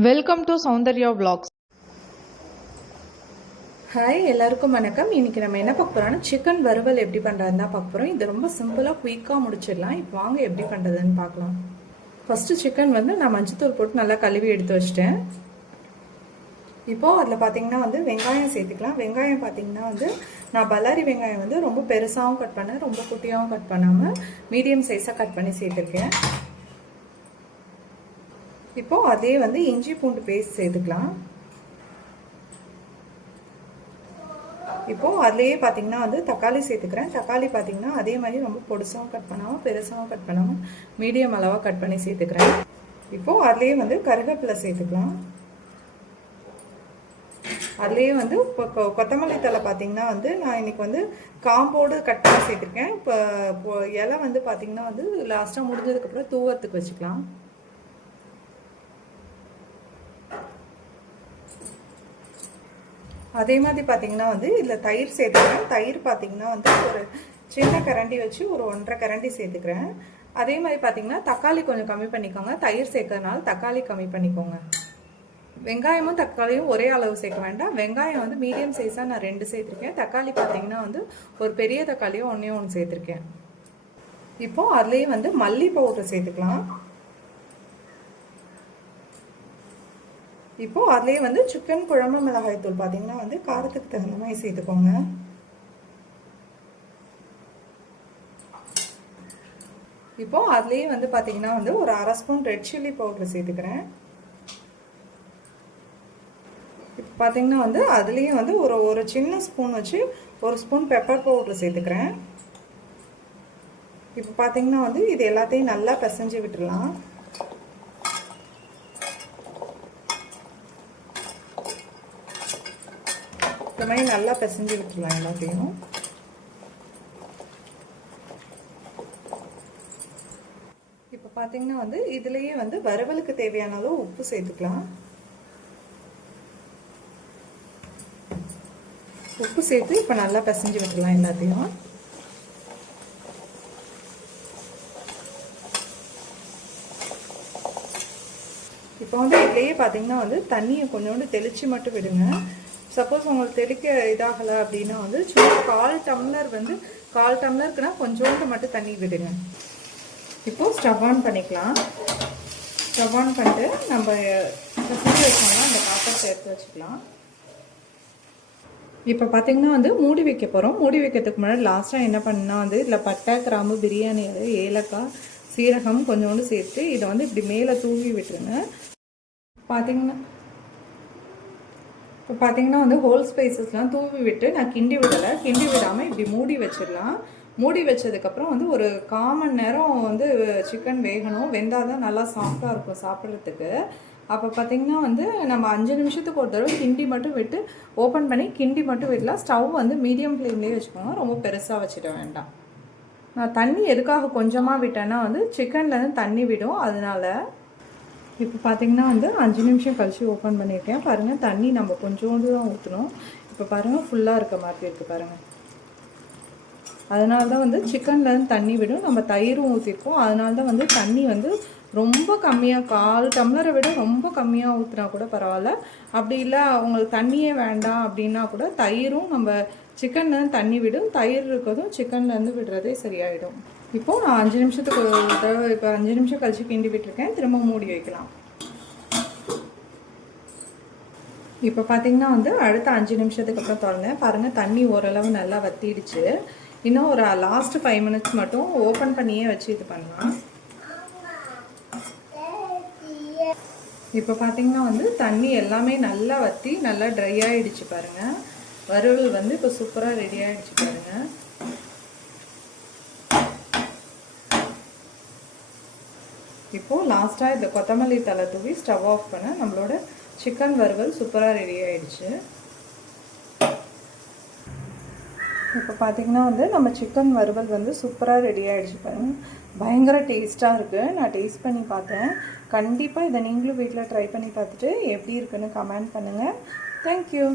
Welcome to Soundarya vlogs. Hi எல்லாருக்கும் வணக்கம். இன்னைக்கு நம்ம என்ன பார்க்க போறோம்னா சிக்கன் வறுவல் எப்படி பண்றதுன்னு தான் பார்க்க போறோம். இது ரொம்ப சிம்பிளா குயிக்கா முடிச்சிடலாம். இப்போ வாங்க எப்படி பண்றதுன்னு பார்க்கலாம். ஃபர்ஸ்ட் சிக்கன் நான் மஞ்சத்தூள் போட்டு நல்லா கழுவி எடுத்து வச்சிட்டேன். இப்போ அதில் பார்த்தீங்கன்னா வெங்காயம் சேர்த்துக்கலாம். வெங்காயம் பார்த்தீங்கன்னா நான் பல்லாரி வெங்காயம் ரொம்ப பெருசாகவும் கட் பண்ணேன், ரொம்ப குட்டியாகவும் கட் பண்ணாமல் மீடியம் சைஸாக கட் பண்ணி சேர்த்துருக்கேன். இப்போ அதே இஞ்சி பூண்டு பேஸ்ட் சேர்த்துக்கலாம். இப்போ அதுலேயே பார்த்தீங்கன்னா தக்காளி சேர்த்துக்கிறேன். தக்காளி பார்த்தீங்கன்னா அதே மாதிரி ரொம்ப பொடுசாகவும் கட் பண்ணாமல் பெருசாகவும் கட் பண்ணாமல் மீடியம் அளவாக கட் பண்ணி சேர்த்துக்கிறேன். இப்போ அதுலேயே கருவேப்பிலை சேர்த்துக்கலாம். அதுலேயே இப்போ கொத்தமல்லி தழை பார்த்தீங்கன்னா நான் இன்னைக்கு காம்போடு கட் பண்ணி சேர்த்துருக்கேன். இப்போ இலை பார்த்தீங்கன்னா லாஸ்ட்டாக முடிஞ்சதுக்கப்புறம் தூவறதுக்கு வச்சுக்கலாம். அதே மாதிரி பார்த்தீங்கன்னா இதில் தயிர் சேர்த்துக்கிறேன். தயிர் பார்த்தீங்கன்னா ஒரு சின்ன கரண்டி வச்சு ஒரு 1.5 கரண்டி சேர்த்துக்கிறேன். அதே மாதிரி பார்த்தீங்கன்னா தக்காளி கொஞ்சம் கம்மி பண்ணிக்கோங்க. தயிர் சேர்க்கறதுனால தக்காளி கம்மி பண்ணிக்கோங்க. வெங்காயமும் தக்காளியும் ஒரே அளவு சேர்க்க வேண்டாம். வெங்காயம் மீடியம் சைஸாக நான் 2 சேர்த்துருக்கேன். தக்காளி பார்த்தீங்கன்னா ஒரு பெரிய தக்காளியும் ஒன்று சேர்த்துருக்கேன். இப்போ அதுலேயே மல்லி பவுடர் சேர்த்துக்கலாம். இப்போ அதுலேயே சிக்கன் குழம்பு மிளகாய் தூள் பார்த்தீங்கன்னா காரத்துக்கு தகுந்த மாதிரி சேர்த்துக்கோங்க. இப்போ அதுலேயே பார்த்தீங்கன்னா ஒரு 1/2 ஸ்பூன் ரெட் சில்லி பவுடர் சேர்த்துக்கிறேன். இப்போ பார்த்தீங்கன்னா அதுலேயும் ஒரு சின்ன ஸ்பூன் வச்சு 1 ஸ்பூன் பெப்பர் பவுடர் சேர்த்துக்கிறேன். இப்போ பார்த்தீங்கன்னா இது எல்லாத்தையும் நல்லா பிசைஞ்சு விட்டுடலாம். இந்த மாதிரி நல்லா பிசைஞ்சு விட்டுடலாம் எல்லாத்தையும். இப்போ பார்த்தீங்கன்னா இதுலேயே வறுவலுக்கு தேவையான அளவு உப்பு சேர்த்துக்கலாம். உப்பு சேர்த்து இப்போ நல்லா பிசைஞ்சு விட்டுடலாம் எல்லாத்தையும். இப்போ இதுலேயே பார்த்தீங்கன்னா தண்ணியை கொஞ்சோண்டு தெளித்து மட்டும் விடுங்க. சப்போஸ் உங்களுக்கு தெளிக்க இதாகலை அப்படின்னா சும்மா 1/4 டம்ளர் 1/4 டம்ளருக்குன்னா கொஞ்சோண்டு மட்டும் தண்ணி விடுங்க. இப்போது ஸ்டவ் ஆன் பண்ணிக்கலாம். ஸ்டவ் ஆன் பண்ணிட்டு நம்ம பிசைஞ்சு வச்சோம்னா அந்த பாத்திரத்தை எடுத்து வச்சுக்கலாம். இப்போ பார்த்தீங்கன்னா மூடி வைக்க போகிறோம். மூடி வைக்கிறதுக்கு முன்னாடி லாஸ்ட்டாக என்ன பண்ணா இதில் பட்டை, கிராம்பு, பிரியாணி இலை, ஏலக்காய், சீரகம் கொஞ்சோண்டு சேர்த்து இதை இப்படி மேலே தூவி விட்டுருங்க. இப்போ பார்த்தீங்கன்னா ஹோல் ஸ்பைசஸ்லாம் தூவி விட்டு நான் கிண்டி விடலை. கிண்டி விடாமல் இப்படி மூடி வச்சிடலாம். மூடி வச்சதுக்கப்புறம் ஒரு 1/4 மணி நேரம் சிக்கன் வேகணும். வெந்தால் தான் நல்லா சாஃப்டாக இருக்கும் சாப்பிட்றதுக்கு. அப்போ பார்த்தீங்கன்னா நம்ம 5 நிமிஷத்துக்கு ஒரு தடவை கிண்டி மட்டும் விட்டு ஓப்பன் பண்ணி கிண்டி மட்டும் விடலாம். ஸ்டவ் மீடியம் ஃப்ளேம்லேயே வச்சுக்கோங்க, ரொம்ப பெருசாக வச்சிட வேண்டாம். நான் தண்ணி எதுக்காக கொஞ்சமாக விட்டேன்னா சிக்கன்லேருந்து தண்ணி விடும், அதனால. இப்போ பார்த்தீங்கன்னா 5 நிமிஷம் கழித்து ஓப்பன் பண்ணியிருக்கேன். பாருங்கள், தண்ணி நம்ம கொஞ்சோண்டு தான் ஊற்றணும். இப்போ பாருங்கள், ஃபுல்லாக இருக்க மாதிரி இருக்குது பாருங்கள். அதனால தான் சிக்கன்லேருந்து தண்ணி விடும். நம்ம தயிரும் ஊற்றிருக்கோம், அதனால தான் தண்ணி ரொம்ப கம்மியாக 1/4 டம்ளரை விட ரொம்ப கம்மியாக ஊற்றினா கூட பரவாயில்ல. அப்படி இல்லை உங்களுக்கு தண்ணியே வேண்டாம் அப்படின்னா கூட தயிரும் நம்ம சிக்கன்லேருந்து தண்ணி விடும். தயிர் இருக்கிறதும் சிக்கன்லேருந்து விடுறதே சரியாயிடும். இப்போது நான் 5 நிமிஷத்துக்கு இப்போ 5 நிமிஷம் கழிச்சு கிண்டி விட்டுருக்கேன். திரும்ப மூடி வைக்கலாம். இப்போ பார்த்தீங்கன்னா அடுத்த 5 நிமிஷத்துக்கு அப்புறம் திறந்தேன். பாருங்கள், தண்ணி ஓரளவு நல்லா வத்திடுச்சு. இன்னும் ஒரு லாஸ்ட் 5 மினிட்ஸ் மட்டும் ஓப்பன் பண்ணியே வச்சு இது பண்ணலாம். இப்போ பார்த்தீங்கன்னா தண்ணி எல்லாமே நல்லா வற்றி நல்லா ட்ரை ஆகிடுச்சு பாருங்கள். வறுவல் இப்போ சூப்பராக ரெடி ஆகிடுச்சு பாருங்கள். இப்போது லாஸ்ட்டாக இந்த கொத்தமல்லி தழை தூவி ஸ்டவ் ஆஃப் பண்ண நம்மளோட சிக்கன் வறுவல் சூப்பராக ரெடி ஆகிடுச்சு. இப்போ பார்த்திங்கன்னா நம்ம சிக்கன் வறுவல் சூப்பராக ரெடி ஆகிடுச்சு பாருங்கள். பயங்கர டேஸ்ட்டாக இருக்குது. நான் டேஸ்ட் பண்ணி பார்த்தேன். கண்டிப்பாக இதை நீங்களும் வீட்டில் ட்ரை பண்ணி பார்த்துட்டு எப்படி இருக்குன்னு கமெண்ட் பண்ணுங்கள். தேங்க்யூ.